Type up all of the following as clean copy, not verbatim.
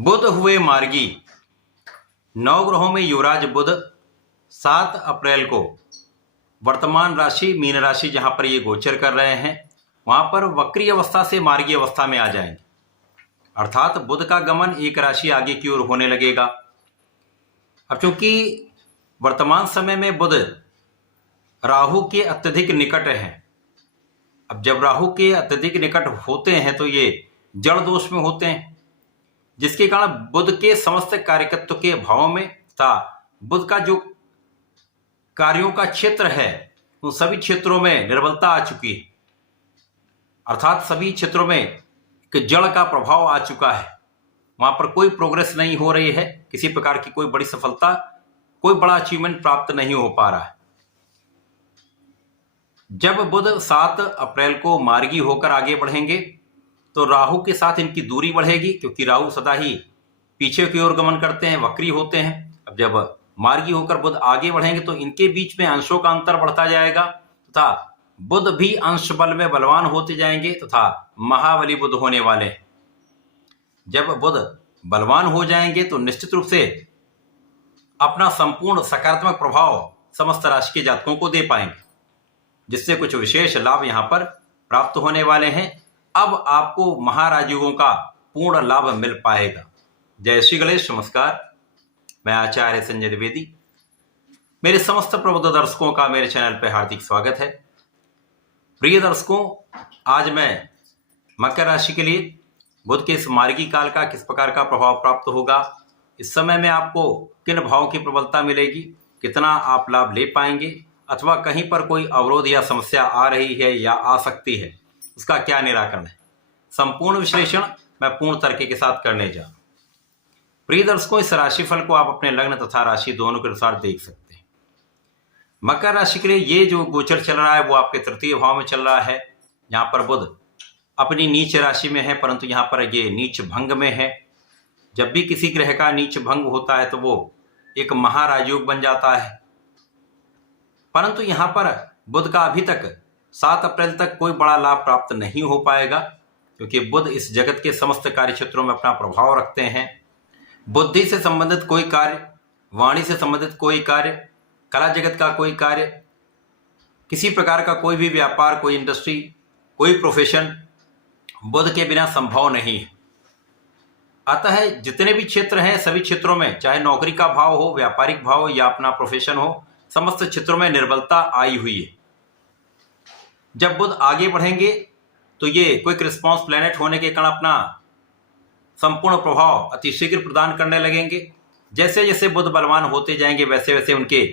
बुध हुए मार्गी। नवग्रहों में युवराज बुध 7 अप्रैल को वर्तमान राशि मीन राशि जहां पर ये गोचर कर रहे हैं वहां पर वक्री अवस्था से मार्गी अवस्था में आ जाएंगे, अर्थात बुध का गमन एक राशि आगे की ओर होने लगेगा। अब चूंकि वर्तमान समय में बुध राहु के अत्यधिक निकट है, अब जब राहु के अत्यधिक निकट होते हैं तो ये जड़ दोष में होते हैं, जिसके कारण बुध के समस्त कार्यकत्व के भाव में था बुध का जो कार्यों का क्षेत्र है उन सभी क्षेत्रों में निर्बलता आ चुकी है, अर्थात सभी क्षेत्रों में एक जड़ का प्रभाव आ चुका है। वहां पर कोई प्रोग्रेस नहीं हो रही है, किसी प्रकार की कोई बड़ी सफलता, कोई बड़ा अचीवमेंट प्राप्त नहीं हो पा रहा है। जब बुध 7 अप्रैल को मार्गी होकर आगे बढ़ेंगे तो राहु के साथ इनकी दूरी बढ़ेगी, क्योंकि राहु सदा ही पीछे की ओर गमन करते हैं, वक्री होते हैं। अब जब मार्गी होकर बुध आगे बढ़ेंगे तो इनके बीच में अंशों का अंतर बढ़ता जाएगा तथा बुध भी अंश बल में बलवान होते जाएंगे तथा महाबली बुध होने वाले हैं। जब बुध बलवान हो जाएंगे तो निश्चित रूप से अपना संपूर्ण सकारात्मक प्रभाव समस्त राशि के जातकों को दे पाएंगे, जिससे कुछ विशेष लाभ यहां पर प्राप्त होने वाले हैं। अब आपको महाराजयोगों का पूर्ण लाभ मिल पाएगा। जय श्री गणेश। नमस्कार, मैं आचार्य संजय द्विवेदी। मेरे समस्त प्रबुद्ध दर्शकों का मेरे चैनल पर हार्दिक स्वागत है। प्रिय दर्शकों, आज मैं मकर राशि के लिए बुध के इस मार्गी काल का किस प्रकार का प्रभाव प्राप्त होगा, इस समय में आपको किन भावों की प्रबलता मिलेगी, कितना आप लाभ ले पाएंगे, अथवा कहीं पर कोई अवरोध या समस्या आ रही है या आ सकती है, उसका क्या निराकरण है, संपूर्ण विश्लेषण मैं पूर्ण तरीके के साथ करने जा रहा हूं। प्रिय दर्शकों, इस राशिफल को आप अपने लग्न तथा राशि दोनों के अनुसार देख सकते हैं। मकर राशि के लिए ये जो गोचर चल रहा है वो आपके तृतीय भाव में चल रहा है, जहां पर बुध अपनी नीच राशि में है, परंतु यहां पर ये नीच भंग में है। जब भी किसी ग्रह का नीच भंग होता है तो वो एक महाराजयोग बन जाता है, परंतु यहां पर बुध का अभी तक 7 अप्रैल तक कोई बड़ा लाभ प्राप्त नहीं हो पाएगा, क्योंकि बुध इस जगत के समस्त कार्य क्षेत्रों में अपना प्रभाव रखते हैं। बुद्धि से संबंधित कोई कार्य, वाणी से संबंधित कोई कार्य, कला जगत का कोई कार्य, किसी प्रकार का कोई भी व्यापार, कोई इंडस्ट्री, कोई प्रोफेशन बुध के बिना संभव नहीं है। अतः जितने भी क्षेत्र हैं सभी क्षेत्रों में, चाहे नौकरी का भाव हो, व्यापारिक भाव हो या अपना प्रोफेशन हो, समस्त क्षेत्रों में निर्बलता आई हुई है। जब बुध आगे बढ़ेंगे तो ये क्विक रिस्पांस प्लैनेट होने के कारण अपना संपूर्ण प्रभाव अति शीघ्र प्रदान करने लगेंगे। जैसे जैसे बुध बलवान होते जाएंगे वैसे वैसे उनके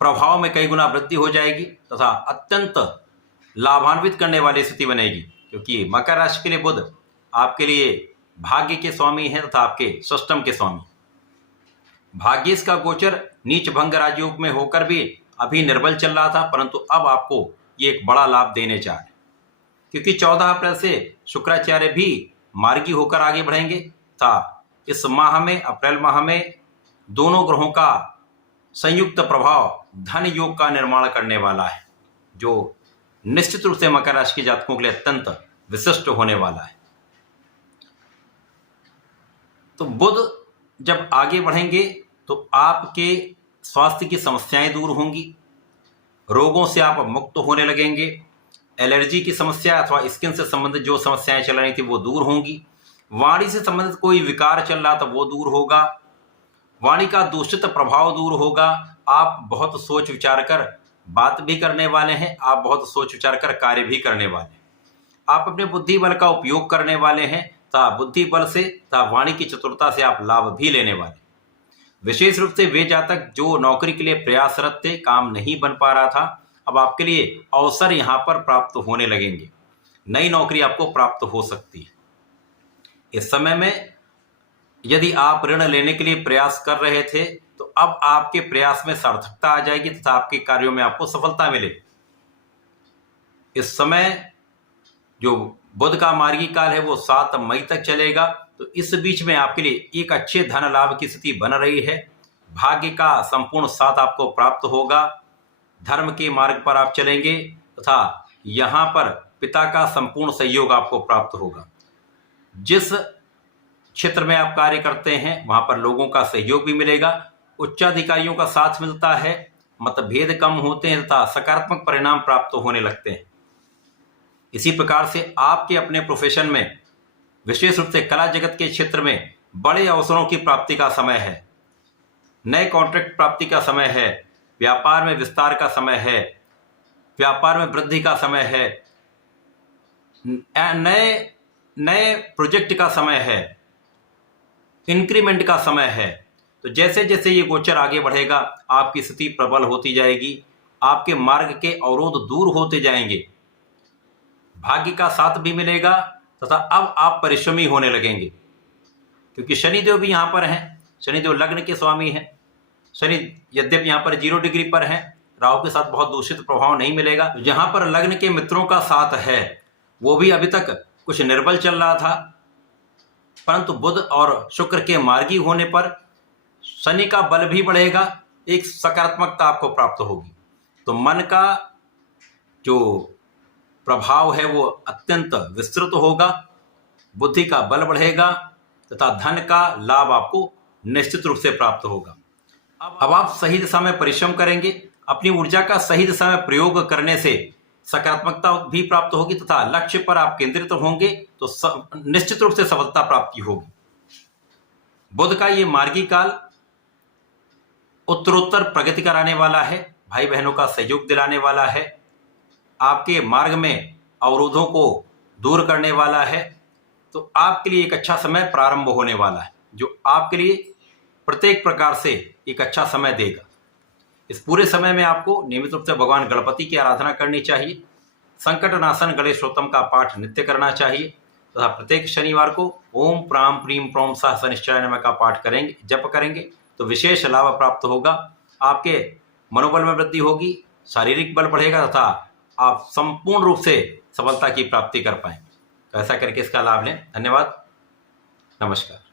प्रभाव में कई गुना वृद्धि हो जाएगी तथा अत्यंत लाभान्वित करने वाली स्थिति बनेगी, क्योंकि मकर राशि के लिए बुध आपके लिए भाग्य के स्वामी हैं तथा आपके षष्टम के स्वामी। भाग्येश का गोचर नीच भंग राजयोग में होकर भी अभी निर्बल चल रहा था, परंतु अब आपको ये एक बड़ा लाभ देने जा रहे हैं, क्योंकि 14 अप्रैल से शुक्राचार्य भी मार्गी होकर आगे बढ़ेंगे था। इस माह में, अप्रैल माह में, दोनों ग्रहों का संयुक्त प्रभाव धन योग का निर्माण करने वाला है, जो निश्चित रूप से मकर राशि के जातकों के लिए अत्यंत विशिष्ट होने वाला है। तो बुध जब आगे बढ़ेंगे तो आपके स्वास्थ्य की समस्याएं दूर होंगी, रोगों से आप मुक्त होने लगेंगे, एलर्जी की समस्या अथवा स्किन से संबंधित जो समस्याएं चल रही थी वो दूर होंगी, वाणी से संबंधित कोई विकार चल रहा था वो दूर होगा, वाणी का दूषित प्रभाव दूर होगा। आप बहुत सोच विचार कर बात भी करने वाले हैं, आप बहुत सोच विचार कर कार्य भी करने वाले हैं, आप अपने बुद्धि बल का उपयोग करने वाले हैं तथा बुद्धि बल से तथा वाणी की चतुरता से आप लाभ भी लेने वाले। विशेष रूप से वे जातक जो नौकरी के लिए प्रयासरत थे, काम नहीं बन पा रहा था, अब आपके लिए अवसर यहां पर प्राप्त होने लगेंगे, नई नौकरी आपको प्राप्त हो सकती है। इस समय में यदि आप ऋण लेने के लिए प्रयास कर रहे थे तो अब आपके प्रयास में सार्थकता आ जाएगी तथा आपके कार्यों में आपको सफलता मिलेगी। इस समय जो बुध का मार्गी काल है वो 7 मई तक चलेगा, तो इस बीच में आपके लिए एक अच्छे धन लाभ की स्थिति बन रही है। भाग्य का संपूर्ण साथ आपको प्राप्त होगा, धर्म के मार्ग पर आप चलेंगे तथा यहाँ पर पिता का संपूर्ण सहयोग आपको प्राप्त होगा। जिस क्षेत्र में आप कार्य करते हैं वहां पर लोगों का सहयोग भी मिलेगा, उच्चाधिकारियों का साथ मिलता है, मतभेद कम होते हैं तथा सकारात्मक परिणाम प्राप्त होने लगते हैं। इसी प्रकार से आपके अपने प्रोफेशन में, विशेष रूप से कला जगत के क्षेत्र में, बड़े अवसरों की प्राप्ति का समय है, नए कॉन्ट्रैक्ट प्राप्ति का समय है, व्यापार में विस्तार का समय है, व्यापार में वृद्धि का समय है, नए नए प्रोजेक्ट का समय है, इंक्रीमेंट का समय है। तो जैसे जैसे ये गोचर आगे बढ़ेगा आपकी स्थिति प्रबल होती जाएगी, आपके मार्ग के अवरोध दूर होते जाएंगे, भाग्य का साथ भी मिलेगा तथा अब आप परिश्रमी होने लगेंगे, क्योंकि शनिदेव भी यहाँ पर हैं। शनिदेव लग्न के स्वामी हैं। शनि यद्यपि यहाँ पर 0 डिग्री पर हैं, राहु के साथ बहुत दूषित प्रभाव नहीं मिलेगा। जहाँ पर लग्न के मित्रों का साथ है वो भी अभी तक कुछ निर्बल चल रहा था, परंतु बुध और शुक्र के मार्गी होने पर शनि का बल भी बढ़ेगा, एक सकारात्मकता आपको प्राप्त होगी। तो मन का जो प्रभाव है वो अत्यंत विस्तृत होगा, बुद्धि का बल बढ़ेगा तथा धन का लाभ आपको निश्चित रूप से प्राप्त होगा। अब आप सही दिशा में परिश्रम करेंगे, अपनी ऊर्जा का सही दिशा में प्रयोग करने से सकारात्मकता भी प्राप्त होगी तथा लक्ष्य पर आप केंद्रित होंगे तो निश्चित रूप से सफलता प्राप्ति होगी। बुध का ये मार्गी काल उत्तरोत्तर प्रगति कराने वाला है, भाई बहनों का सहयोग दिलाने वाला है, आपके मार्ग में अवरोधों को दूर करने वाला है। तो आपके लिए एक अच्छा समय प्रारंभ होने वाला है, जो आपके लिए प्रत्येक प्रकार से एक अच्छा समय देगा। इस पूरे समय में आपको नियमित रूप से भगवान गणपति की आराधना करनी चाहिए, संकट नाशन गणेश स्तोत्रम का पाठ नित्य करना चाहिए तथा प्रत्येक शनिवार को ओम प्राम प्रीम प्रोम सह शनिश्चराय नमः का पाठ करेंगे, जप करेंगे तो विशेष लाभ प्राप्त होगा। आपके मनोबल में वृद्धि होगी, शारीरिक बल बढ़ेगा तथा आप संपूर्ण रूप से सफलता की प्राप्ति कर पाएंगे। तो ऐसा करके इसका लाभ लें। धन्यवाद, नमस्कार।